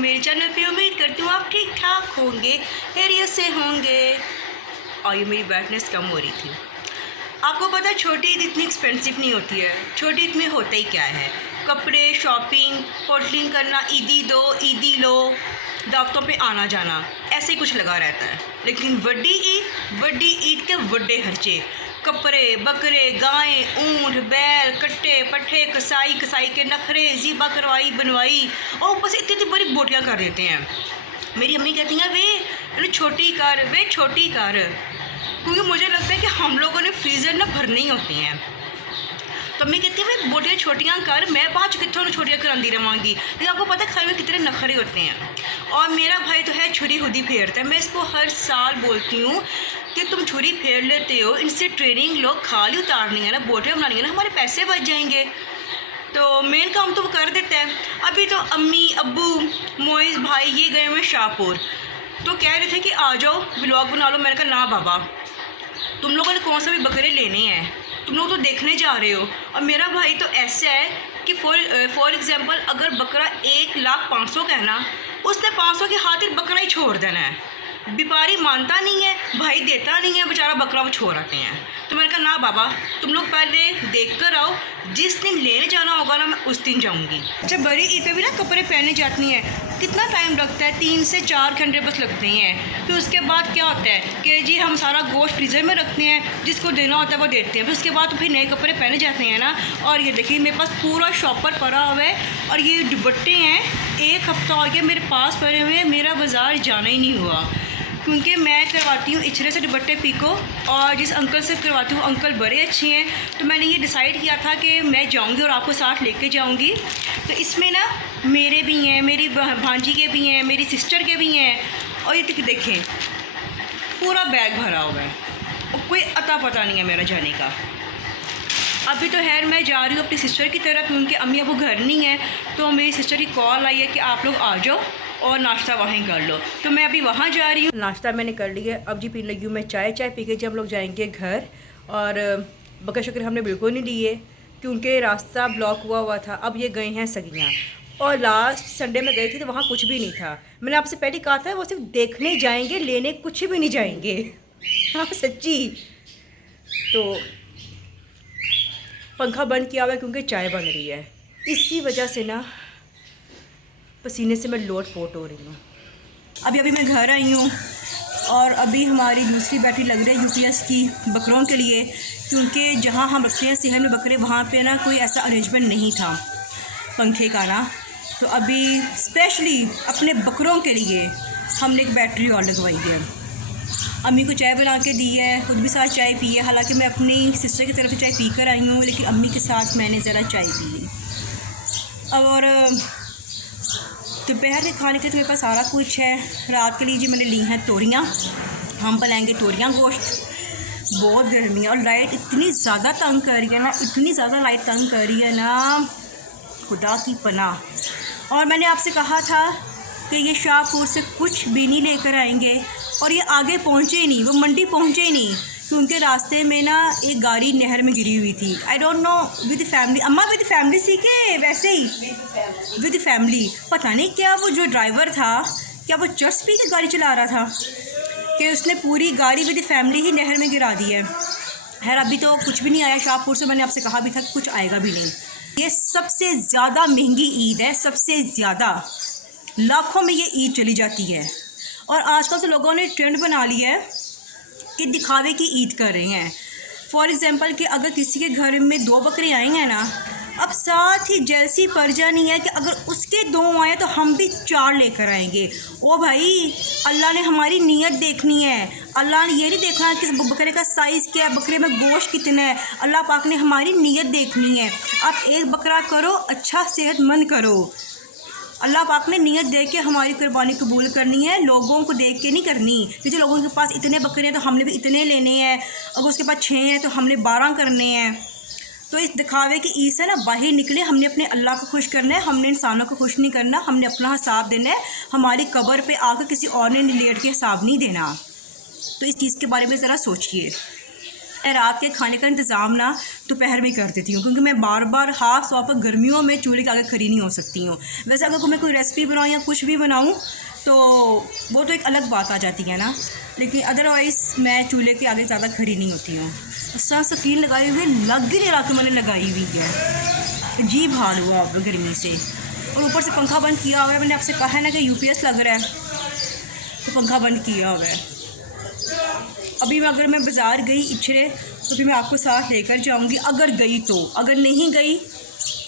मेरे चैनल पे। उम्मीद करती हूँ आप ठीक ठाक होंगे, खैरियत से होंगे। और ये मेरी ब्राइटनेस कम हो रही थी। आपको पता है छोटी ईद इतनी एक्सपेंसिव नहीं होती है। छोटी ईद में होता ही क्या है, कपड़े, शॉपिंग, होटलिंग करना, ईदी दो ईदी लो, दावतों पे आना जाना, ऐसे ही कुछ लगा रहता है। लेकिन बड़ी ईद के बड़े खर्चे, कपड़े, बकरे, गायें, ऊँट, बैल, कट्टे पट्टे, कसाई के नखरे, ज़िबा करवाई बनवाई, और ऊपर से इतनी बड़ी बोटियाँ कर देते हैं। मेरी अम्मी कहती हैं वे छोटी कर, क्योंकि मुझे लगता है कि हम लोगों ने फ्रीज़र ना भरने ही होते हैं। तो अम्मी कहती है भाई बोटियाँ छोटियाँ कर, मैं बाहर कितों छोटियाँ करांदी रवांगी। लेकिन आपको पता है खाने में कितने नखरे होते हैं। और मेरा भाई तो है छुरी खुद ही फेरता है। मैं इसको हर साल बोलती हूँ कि तुम छुरी फेर लेते हो, इनसे ट्रेनिंग लो, खाली उतारनी है ना, बोटियाँ बनानी है ना, हमारे पैसे बच जाएंगे। तो मेन काम तो वो कर देता है। अभी तो अम्मी, अब्बू, मोइज़ भाई ये गए हुए शाहपुर, तो कह रहे थे कि आ जाओ ब्लॉग बना लो। मैंने कहा ना बाबा, तुम लोगों ने कौन सा भी बकरे लेने हैं, तुम लोग तो देखने जा रहे हो। और मेरा भाई तो ऐसा है कि फॉर एग्ज़ाम्पल अगर बकरा 1,05,000 का है ना, उसने 500 की खातिर बकरा ही छोड़ देना है। व्यापारी मानता नहीं है, भाई देता नहीं है, बेचारा बकरा वो छोड़ आते हैं। तो मैंने कहा ना बाबा, तुम लोग पहले देख कर आओ, जिस दिन लेने जाना होगा ना मैं उस दिन जाऊंगी। अच्छा, बड़ी ईद पे भी ना कपड़े पहने जाती हैं, कितना टाइम लगता है, 3 से 4 घंटे बस लगते हैं। फिर उसके बाद क्या होता है कि जी हम सारा गोश्त फ्रीज़र में रखते हैं, जिसको देना होता है वो देते हैं। फिर उसके बाद तो फिर नए कपड़े पहने जाते हैं ना। और ये देखिए मेरे पास पूरा शॉपर पड़ा हुआ है, और ये दुपट्टे हैं, 1 हफ़्ता हो गया मेरे पास पड़े हुए, मेरा बाज़ार जाना ही नहीं हुआ। क्योंकि मैं करवाती हूँ इचरे से दुपट्टे पिको, और जिस अंकल से करवाती हूँ अंकल बड़े अच्छे हैं। तो मैंने ये डिसाइड किया था कि मैं जाऊँगी और आपको साथ लेके जाऊँगी। तो इसमें ना मेरे भी हैं, मेरी भांजी के भी हैं, मेरी सिस्टर के भी हैं, और ये देखें पूरा बैग भरा हुआ है, और कोई अता पता नहीं है मेरा जाने का। अभी तो खैर मैं जा रही हूँ अपनी सिस्टर की तरफ, क्योंकि अम्मी अबू घर नहीं है। तो मेरी सिस्टर की कॉल आई है कि आप लोग आ जाओ और नाश्ता वहीं कर लो। तो मैं अभी वहाँ जा रही हूँ। नाश्ता मैंने कर लिया, अब जी पीने लगी हूँ मैं चाय पी के जब हम लोग जाएंगे घर। और बकर शक्कर हमने बिल्कुल नहीं लिए, क्योंकि रास्ता ब्लॉक हुआ था। अब ये गए हैं सगियाँ, और लास्ट संडे में गई थी तो वहाँ कुछ भी नहीं था। मैंने आपसे पहले कहा था वो सिर्फ देखने जाएंगे, लेने कुछ भी नहीं जाएंगे। हाँ सच्ची। तो पंखा बंद किया हुआ है क्योंकि चाय बन रही है, इसी वजह से ना पसीने से मैं लोट पोट हो रही हूँ। अभी मैं घर आई हूँ, और अभी हमारी दूसरी बैटरी लग रही है यूपीएस की बकरों के लिए, क्योंकि जहाँ हम रखते हैं शहर में बकरे, वहाँ पे ना कोई ऐसा अरेंजमेंट नहीं था पंखे का ना। तो अभी स्पेशली अपने बकरों के लिए हमने एक बैटरी और लगवाई है। अम्मी को चाय बना के दी है, खुद भी साथ चाय पी है। हालांकि मैं अपनी सिस्टर की तरफ से चाय पी कर आई हूँ, लेकिन अम्मी के साथ मैंने ज़रा चाय पी। और दोपहर के खाने के तो मेरे पास सारा कुछ है। रात के लिए जी मैंने ली हैं तोरियाँ, हम बनाएंगे तोरियाँ गोश्त। बहुत गर्मी है, और लाइट इतनी ज़्यादा तंग कर रही है ना, इतनी ज़्यादा लाइट तंग कर रही है ना, खुदा की पनाह। और मैंने आपसे कहा था कि ये शाहपुर से कुछ भी नहीं लेकर आएंगे, और ये आगे पहुँचे ही नहीं, वो मंडी पहुँचे ही नहीं, क्योंकि रास्ते में ना एक गाड़ी नहर में गिरी हुई थी। I don't know with family, अम्मा विद फैमिली सीखे वैसे ही विद फैमिली। पता नहीं क्या वो जो ड्राइवर था, क्या वो चर्च पी के गाड़ी चला रहा था कि उसने पूरी गाड़ी विद फैमिली ही नहर में गिरा दी है। खैर अभी तो कुछ भी नहीं आया शाहपुर से, मैंने आपसे कहा भी था कि कुछ आएगा भी नहीं। ये सबसे ज़्यादा महंगी ईद है, सबसे ज़्यादा लाखों में ये ईद चली जाती है। और आजकल तो लोगों ने ट्रेंड बना लिया है कि दिखावे की ईद कर रहे हैं। फॉर एग्ज़ाम्पल कि अगर किसी के घर में 2 बकरे आएंगे ना, अब साथ ही जैसी पड़ जानी है कि अगर उसके 2 आए तो हम भी 4 लेकर आएंगे। ओ भाई, अल्लाह ने हमारी नीयत देखनी है। अल्लाह ने ये नहीं देखना कि बकरे का साइज़ क्या है, बकरे में गोश्त कितना है। अल्लाह पाक ने हमारी नीयत देखनी है। आप एक बकरा करो, अच्छा सेहतमंद करो। अल्लाह पाक ने नीयत देख के हमारी कुर्बानी कबूल करनी है, लोगों को देख के नहीं करनी। क्योंकि लोगों के पास इतने बकरे हैं तो हमने भी इतने लेने हैं, अगर उसके पास 6 हैं तो हमने 12 करने हैं। तो इस दिखावे की ईद से ना बाहर निकले, हमने अपने अल्लाह को खुश करना है, हमने इंसानों को खुश नहीं करना, हमने अपना हिसाब देना है। हमारी कब्र पे आकर किसी और ने लेट के हिसाब नहीं देना। तो इस चीज़ के बारे में ज़रा सोचिए। रात के खाने का इंतज़ाम ना दोपहर में कर देती हूँ, क्योंकि मैं बार बार हाथ सौ पर गर्मियों में चूल्हे के आगे खड़ी नहीं हो सकती हूँ। वैसे अगर मैं कोई रेसिपी बनाऊँ या कुछ भी बनाऊँ तो वो तो एक अलग बात आ जाती है ना, लेकिन अदरवाइज़ मैं चूल्हे के आगे ज़्यादा खड़ी नहीं होती हूँ। साथ स्क्रीन लगाई हुई लग ही नहीं रहा कि मैंने लगाई हुई है, जी भाल हुआ अब गर्मी से। और ऊपर से पंखा बंद किया हुआ है, मैंने आपसे कहा है ना कि यूपीएस लग रहा है तो पंखा बंद किया हुआ है। अभी अगर मैं बाज़ार गई इचरे तो फिर मैं आपको साथ लेकर जाऊंगी, अगर गई तो, अगर नहीं गई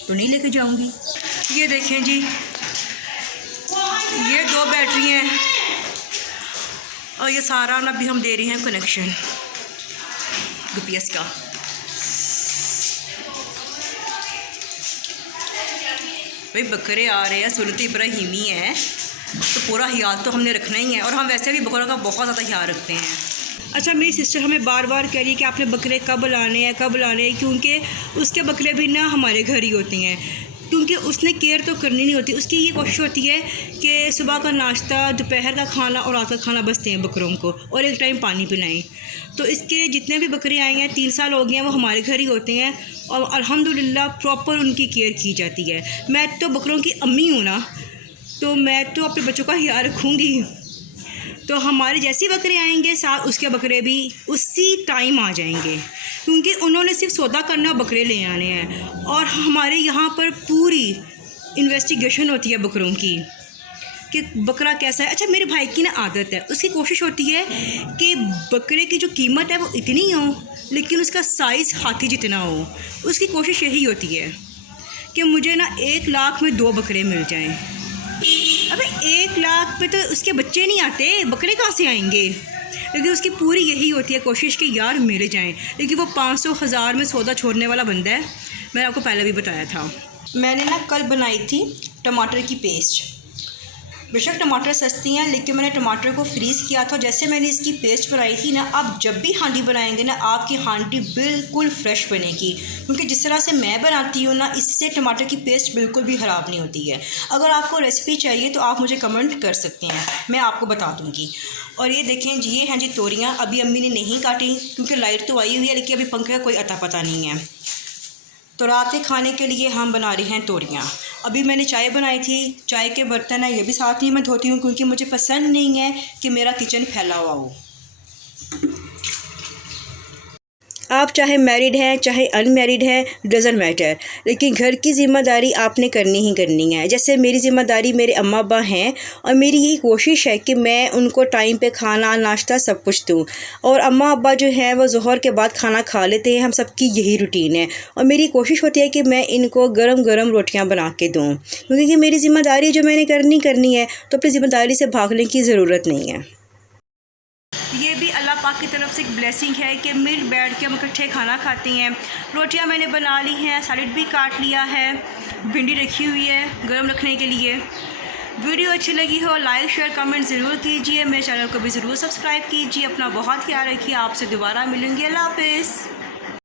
तो नहीं लेकर जाऊंगी। ये देखें जी, ये 2 बैटरी हैं और ये सारा ना अभी हम दे रहे हैं कनेक्शन यूपीएस का। भाई बकरे आ रहे हैं, सुन्नत इब्राहिमी है तो पूरा ख्याल तो हमने रखना ही है, और हम वैसे भी बकरों का बहुत ज़्यादा ख्याल रखते हैं। अच्छा, मेरी सिस्टर हमें बार बार कह रही है कि आपने बकरे कब लाने हैं, कब लाने हैं, क्योंकि उसके बकरे भी ना हमारे घर ही होते हैं, क्योंकि उसने केयर तो करनी नहीं होती। उसकी ये कोशिश होती है कि सुबह का नाश्ता, दोपहर का खाना और रात का खाना बचते हैं बकरों को, और एक टाइम पानी पिलाएं। तो इसके जितने भी बकरे आए हैं, 3 साल हो गए हैं, वो हमारे घर ही होते हैं और अल्हम्दुलिल्लाह प्रॉपर उनकी केयर की जाती है। मैं तो बकरों की अम्मी हूँ ना, तो मैं तो अपने बच्चों का ख्याल रखूँगी। तो हमारे जैसे बकरे आएंगे साथ उसके बकरे भी उसी टाइम आ जाएंगे, क्योंकि उन्होंने सिर्फ सौदा करना, बकरे ले आने हैं। और हमारे यहाँ पर पूरी इन्वेस्टिगेशन होती है बकरों की कि बकरा कैसा है। अच्छा, मेरे भाई की ना आदत है, उसकी कोशिश होती है कि बकरे की जो कीमत है वो इतनी हो लेकिन उसका साइज़ हाथी जितना हो। उसकी कोशिश यही होती है कि मुझे ना 1 लाख में 2 बकरे मिल जाएं। अबे 1 लाख पे तो उसके बच्चे नहीं आते, बकरे कहाँ से आएंगे? लेकिन उसकी पूरी यही होती है कोशिश कि यार मिल जाएं। लेकिन वो 500,000 में सौदा छोड़ने वाला बंदा है, मैंने आपको पहले भी बताया था। मैंने ना कल बनाई थी टमाटर की पेस्ट। बेशक टमाटर सस्ती हैं, लेकिन मैंने टमाटर को फ्रीज़ किया था। जैसे मैंने इसकी पेस्ट बनाई थी ना, आप जब भी हांडी बनाएंगे ना, आपकी हांडी बिल्कुल फ़्रेश बनेगी, क्योंकि जिस तरह से मैं बनाती हूँ ना, इससे टमाटर की पेस्ट बिल्कुल भी ख़राब नहीं होती है। अगर आपको रेसिपी चाहिए तो आप मुझे कमेंट कर सकते हैं, मैं आपको बता दूँगी। और ये देखें जी, ये हैं जी तोरियाँ। अभी अम्मी ने नहीं काटी क्योंकि लाइट तो आई हुई है, लेकिन अभी पंखे का कोई अता पता नहीं है। तो रात के खाने के लिए हम बना रहे हैं तोरियाँ। अभी मैंने चाय बनाई थी, चाय के बर्तन है ये भी साथ ही मैं धोती हूँ, क्योंकि मुझे पसंद नहीं है कि मेरा किचन फैला हुआ हो। आप चाहे मैरिड हैं चाहे अनमैरिड हैं, डज़न्ट मैटर, लेकिन घर की ज़िम्मेदारी आपने करनी ही करनी है। जैसे मेरी ज़िम्मेदारी मेरे अम्मा अब्बा हैं, और मेरी यही कोशिश है कि मैं उनको टाइम पे खाना नाश्ता सब कुछ दूँ। और अम्मा अब्बा जो हैं वो ज़ोहर के बाद खाना खा लेते हैं, हम सबकी यही रूटीन है। और मेरी कोशिश होती है कि मैं इनको गरम गरम रोटियाँ बना के दूँ, क्योंकि ये मेरी ज़िम्मेदारी जो मैंने करनी है, तो अपनी ज़िम्मेदारी से भागने की ज़रूरत नहीं है। ये भी अल्लाह पाक की तरफ से एक ब्लेसिंग है कि मिल बैठ के हम इकट्ठे खाना खाते हैं। रोटियां मैंने बना ली हैं, सैलेड भी काट लिया है, भिंडी रखी हुई है गर्म रखने के लिए। वीडियो अच्छी लगी हो लाइक शेयर कमेंट ज़रूर कीजिए, मेरे चैनल को भी ज़रूर सब्सक्राइब कीजिए। अपना बहुत ख्याल रखिए, आपसे दोबारा मिलूँगी। अल्लाह हाफ़िज़।